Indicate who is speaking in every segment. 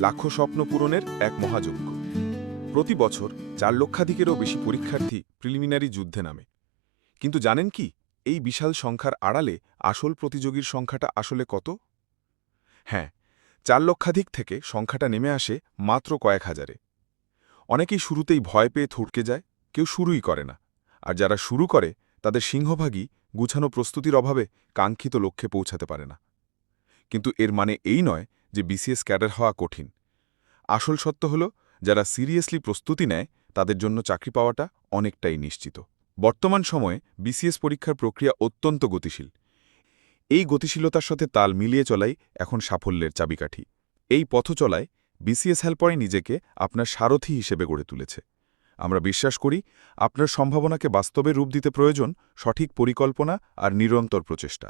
Speaker 1: লাখো স্বপ্ন পূরণের এক মহাযজ্ঞ। প্রতি বছর চার লক্ষাধিকেরও বেশি পরীক্ষার্থী প্রিলিমিনারি যুদ্ধে নামে। কিন্তু জানেন কি, এই বিশাল সংখ্যার আড়ালে আসল প্রতিযোগীর সংখ্যাটা আসলে কত? হ্যাঁ চার লক্ষাধিক থেকে সংখ্যাটা নেমে আসে মাত্র কয়েক হাজারে। অনেকেই শুরুতেই ভয় পেয়ে থুটকে যায়, কেউ শুরুই করে না। আর যারা শুরু করে, তাদের সিংহভাগই গুছানো প্রস্তুতির অভাবে কাঙ্ক্ষিত লক্ষ্যে পৌঁছাতে পারে না। কিন্তু এর মানে এই নয় যে বিসিএস ক্যাডার হওয়া কঠিন। আসল সত্য হল, যারা সিরিয়াসলি প্রস্তুতি নেয়, তাদের জন্য চাকরি পাওয়াটা অনেকটাই নিশ্চিত। বর্তমান সময়ে বিসিএস পরীক্ষার প্রক্রিয়া অত্যন্ত গতিশীল। এই গতিশীলতার সাথে তাল মিলিয়ে চলাই এখন সাফল্যের চাবিকাঠি। এই পথ চলায় বিসিএস হেল্পরে নিজেকে আপনার সারথি হিসেবে গড়ে তুলেছে। আমরা বিশ্বাস করি, আপনার সম্ভাবনাকে বাস্তবে রূপ দিতে প্রয়োজন সঠিক পরিকল্পনা আর নিরন্তর প্রচেষ্টা।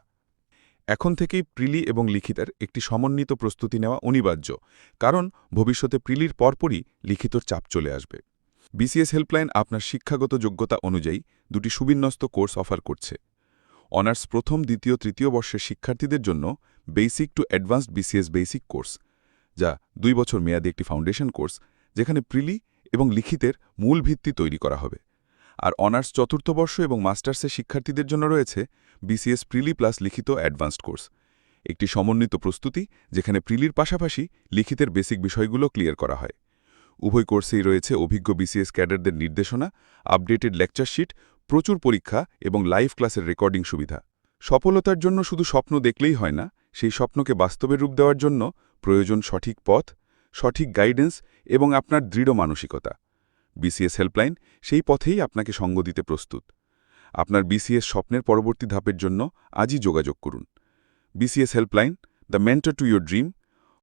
Speaker 1: এখন থেকেই প্রিলি এবং লিখিতের একটি সমন্বিত প্রস্তুতি নেওয়া অনিবার্য, কারণ ভবিষ্যতে প্রিলির পরপরই লিখিতর চাপ চলে আসবে। বিসিএস হেল্পলাইন আপনার শিক্ষাগত যোগ্যতা অনুযায়ী দুটি সুবিন্যস্ত কোর্স অফার করছে। অনার্স প্রথম, দ্বিতীয়, তৃতীয় বর্ষের শিক্ষার্থীদের জন্য basic to advanced BCS basic course, যা দুই বছর মেয়াদী একটি ফাউন্ডেশন কোর্স, যেখানে প্রিলি এবং লিখিতের মূল ভিত্তি তৈরি করা হবে। আর অনার্স চতুর্থ বর্ষ এবং মাস্টার্সের শিক্ষার্থীদের জন্য রয়েছে বিসিএস প্রিলি প্লাস লিখিত অ্যাডভান্সড কোর্স। একটি সমন্বিত প্রস্তুতি যেখানে প্রিলির পাশাপাশি লিখিতের বেসিক বিষয়গুলো ক্লিয়ার করা হয়। উভয় কোর্সেই রয়েছে অভিজ্ঞ বিসিএস ক্যাডারদের নির্দেশনা, আপডেটেড লেকচার শিট, প্রচুর পরীক্ষা এবং লাইভ ক্লাসের রেকর্ডিং সুবিধা। সফলতার জন্য শুধু স্বপ্ন দেখলেই হয় না, সেই স্বপ্নকে বাস্তবে রূপ দেওয়ার জন্য প্রয়োজন সঠিক পথ, সঠিক গাইডেন্স এবং আপনার দৃঢ় মানসিকতা। বিসিএস হেল্পলাইন সেই পথেই আপনাকে সঙ্গ দিতে প্রস্তুত। আপনার বিসিএস স্বপ্নের পরবর্তী ধাপের জন্য আজই যোগাযোগ করুন। BCS helpline, the mentor to your dream